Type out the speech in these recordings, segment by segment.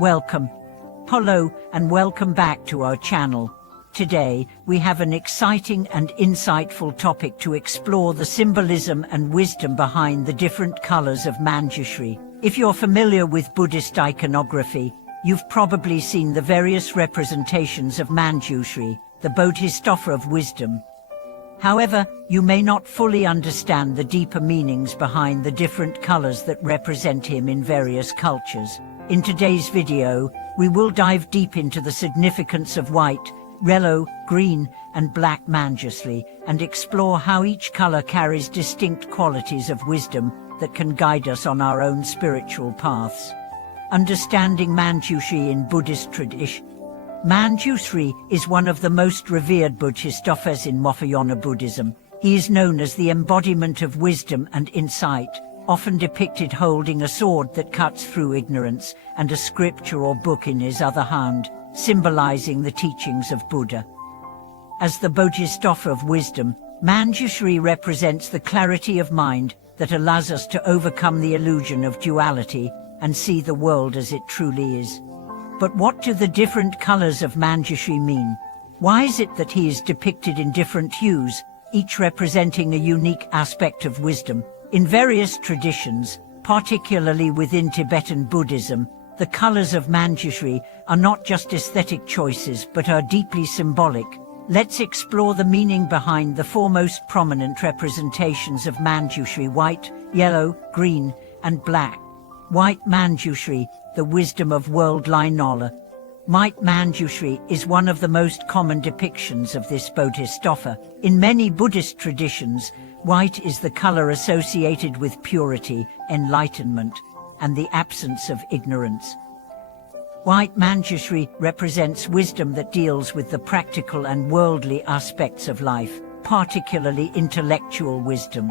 Welcome. Hello and welcome back to our channel. Today, we have an exciting and insightful topic to explore: the symbolism and wisdom behind the different colors of Manjushri. If you're familiar with Buddhist iconography, you've probably seen the various representations of Manjushri, the Bodhisattva of wisdom. However, you may not fully understand the deeper meanings behind the different colors that represent him in various cultures. In today's video, we will dive deep into the significance of white, yellow, green, and black Manjushri, and explore how each color carries distinct qualities of wisdom that can guide us on our own spiritual paths. Understanding Manjushri in Buddhist tradition. Manjushri is one of the most revered Bodhisattvas in Mahayana Buddhism. He is known as the embodiment of wisdom and insight, often depicted holding a sword that cuts through ignorance and a scripture or book in his other hand, symbolizing the teachings of Buddha. As the Bodhisattva of wisdom, Manjushri represents the clarity of mind that allows us to overcome the illusion of duality and see the world as it truly is. But what do the different colors of Manjushri mean? Why is it that he is depicted in different hues, each representing a unique aspect of wisdom? In various traditions, particularly within Tibetan Buddhism, the colors of Manjushri are not just aesthetic choices but are deeply symbolic. Let's explore the meaning behind the four most prominent representations of Manjushri: white, yellow, green, and black. White Manjushri, the wisdom of worldly knowledge. White Manjushri is one of the most common depictions of this Bodhisattva. In many Buddhist traditions, white is the color associated with purity, enlightenment, and the absence of ignorance. White Manjushri represents wisdom that deals with the practical and worldly aspects of life, particularly intellectual wisdom.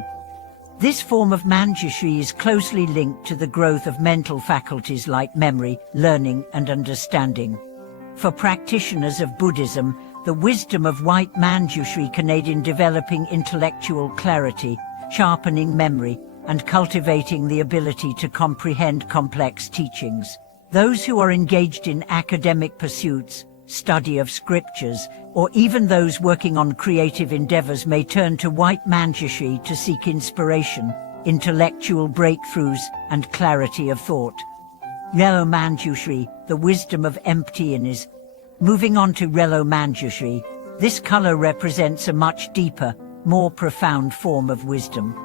This form of Manjushri is closely linked to the growth of mental faculties like memory, learning, and understanding. For practitioners of Buddhism, the wisdom of white Manjushri can aid in developing intellectual clarity, sharpening memory, and cultivating the ability to comprehend complex teachings. Those who are engaged in academic pursuits, study of scriptures, or even those working on creative endeavors may turn to white Manjushri to seek inspiration, intellectual breakthroughs, and clarity of thought. Yellow Manjushri, the wisdom of emptiness. Moving on to yellow Manjushri, this color represents a much deeper, more profound form of wisdom.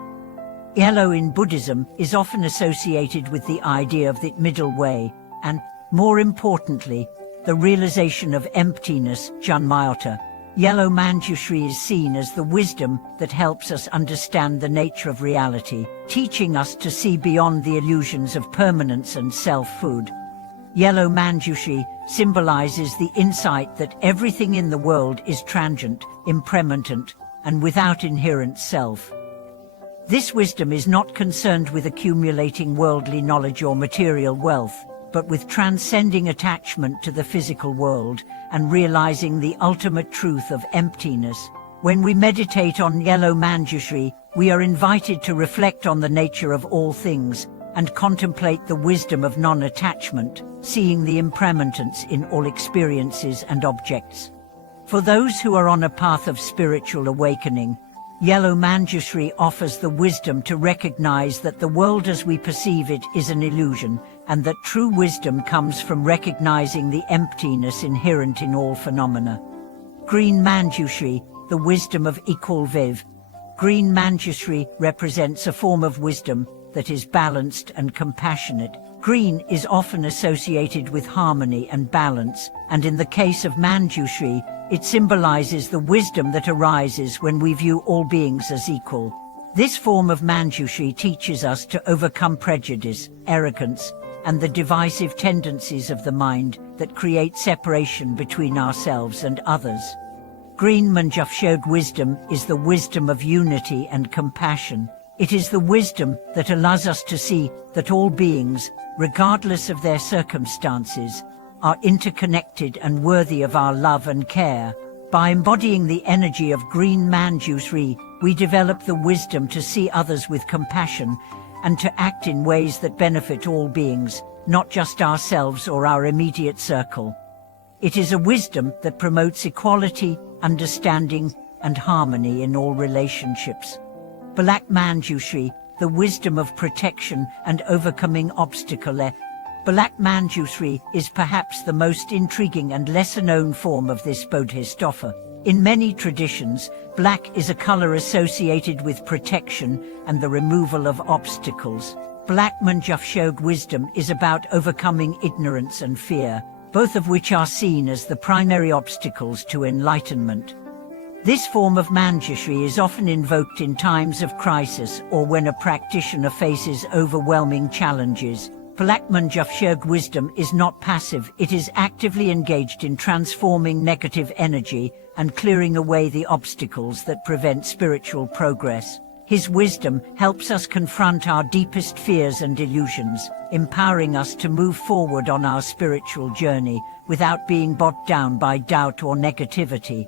Yellow in Buddhism is often associated with the idea of the middle way, and, more importantly, the realization of emptiness, Janmayata. Yellow Manjushri is seen as the wisdom that helps us understand the nature of reality, teaching us to see beyond the illusions of permanence and self-food. Yellow Manjushri symbolizes the insight that everything in the world is transient, impermanent, and without inherent self. This wisdom is not concerned with accumulating worldly knowledge or material wealth, but with transcending attachment to the physical world and realizing the ultimate truth of emptiness. When we meditate on yellow Manjushri, we are invited to reflect on the nature of all things and contemplate the wisdom of non-attachment, seeing the impermanence in all experiences and objects. For those who are on a path of spiritual awakening, yellow Manjushri offers the wisdom to recognize that the world as we perceive it is an illusion, and that true wisdom comes from recognizing the emptiness inherent in all phenomena. Green Manjushri, the wisdom of equal viv. Green Manjushri represents a form of wisdom that is balanced and compassionate. Green is often associated with harmony and balance, and in the case of Manjushri, it symbolizes the wisdom that arises when we view all beings as equal. This form of Manjushri teaches us to overcome prejudice, arrogance, and the divisive tendencies of the mind that create separation between ourselves and others. Green Manjushri wisdom is the wisdom of unity and compassion. It is the wisdom that allows us to see that all beings, regardless of their circumstances, are interconnected and worthy of our love and care. By embodying the energy of green Manjushri, we develop the wisdom to see others with compassion and to act in ways that benefit all beings, not just ourselves or our immediate circle. It is a wisdom that promotes equality, understanding, and harmony in all relationships. Black Manjushri, the wisdom of protection and overcoming obstacles. Black Manjushri is perhaps the most intriguing and lesser-known form of this Buddhist offer. In many traditions, black is a color associated with protection and the removal of obstacles. Black Manjushr wisdom is about overcoming ignorance and fear, both of which are seen as the primary obstacles to enlightenment. This form of Manjushri is often invoked in times of crisis or when a practitioner faces overwhelming challenges. Black Manjushr wisdom is not passive, it is actively engaged in transforming negative energy and clearing away the obstacles that prevent spiritual progress. His wisdom helps us confront our deepest fears and illusions, empowering us to move forward on our spiritual journey without being bogged down by doubt or negativity.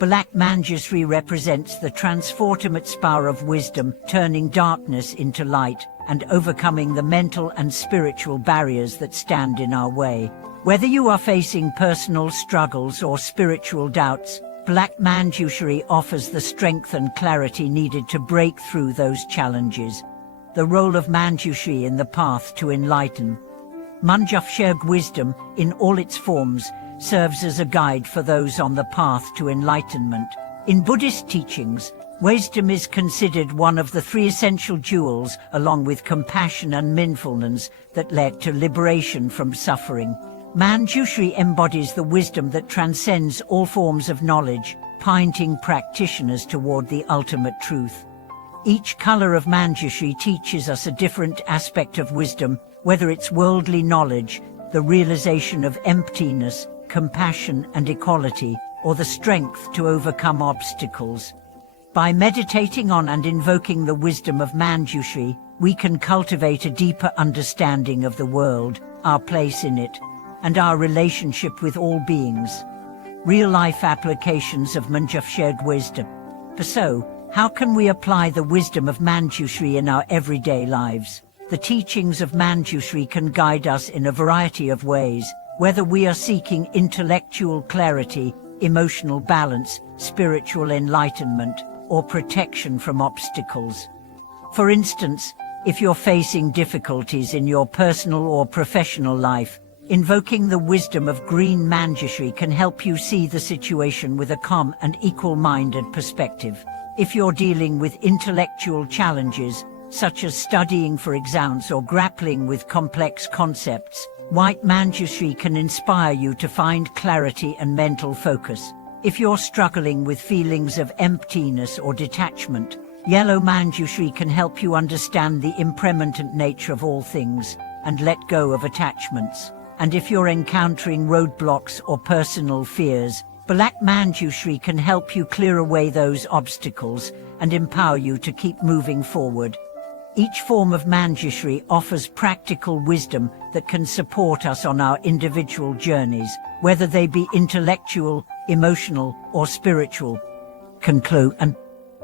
Black Manjushri represents the transformative power of wisdom, turning darkness into light and overcoming the mental and spiritual barriers that stand in our way. Whether you are facing personal struggles or spiritual doubts, Black Manjushri offers the strength and clarity needed to break through those challenges. The role of Manjushri in the path to enlighten. Manjushr wisdom, in all its forms, serves as a guide for those on the path to enlightenment. In Buddhist teachings, wisdom is considered one of the three essential jewels, along with compassion and mindfulness, that led to liberation from suffering. Manjushri embodies the wisdom that transcends all forms of knowledge, pointing practitioners toward the ultimate truth. Each color of Manjushri teaches us a different aspect of wisdom, whether it's worldly knowledge, the realization of emptiness, compassion and equality, or the strength to overcome obstacles. By meditating on and invoking the wisdom of Manjushri, we can cultivate a deeper understanding of the world, our place in it, and our relationship with all beings. Real-life applications of Manjushr wisdom. So, how can we apply the wisdom of Manjushri in our everyday lives? The teachings of Manjushri can guide us in a variety of ways, whether we are seeking intellectual clarity, emotional balance, spiritual enlightenment, or protection from obstacles. For instance, if you're facing difficulties in your personal or professional life, invoking the wisdom of green Manjushri can help you see the situation with a calm and equal-minded perspective. If you're dealing with intellectual challenges, such as studying for exams or grappling with complex concepts, white Manjushri can inspire you to find clarity and mental focus. If you're struggling with feelings of emptiness or detachment, yellow Manjushri can help you understand the impermanent nature of all things and let go of attachments. And if you're encountering roadblocks or personal fears, black Manjushri can help you clear away those obstacles and empower you to keep moving forward. Each form of Manjushri offers practical wisdom that can support us on our individual journeys, whether they be intellectual, emotional, or spiritual. And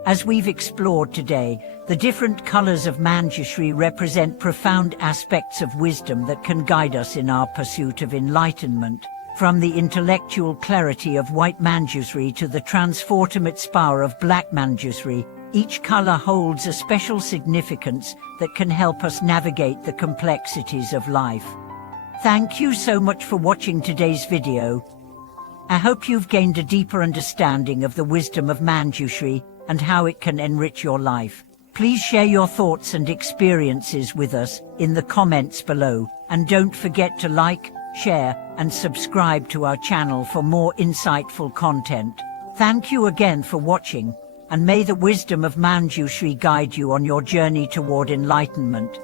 as we've explored today, the different colors of Manjushri represent profound aspects of wisdom that can guide us in our pursuit of enlightenment. From the intellectual clarity of white Manjushri to the transformative power of black Manjushri, each color holds a special significance that can help us navigate the complexities of life. Thank you so much for watching today's video. I hope you've gained a deeper understanding of the wisdom of Manjushri and how it can enrich your life. Please share your thoughts and experiences with us in the comments below, and don't forget to like, share, and subscribe to our channel for more insightful content. Thank you again for watching, and may the wisdom of Manjushri guide you on your journey toward enlightenment.